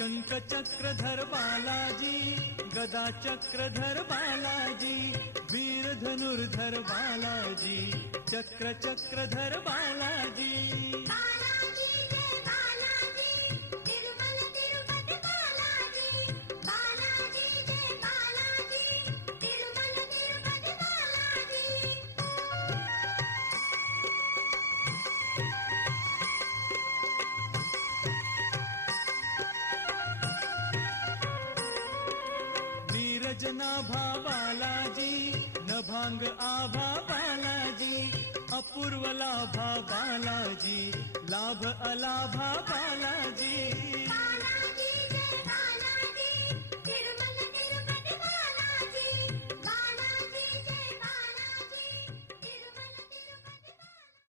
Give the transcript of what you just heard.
शंख चक्रधर बालाजी, गदा चक्रधर बालाजी, वीर धनुर्धर बालाजी, चक्र चक्रधर बालाजी। बालाजी जय बालाजी, तिरुमल तिरुपति बालाजी। बालाजी जय बालाजी, तिरुमल तिरुपति बालाजी। नीरज नाभा बालाजी, नभांग आभा बालाजी, अपूर्व लाभा बालाजी, लाभ अलाभा बालाजी।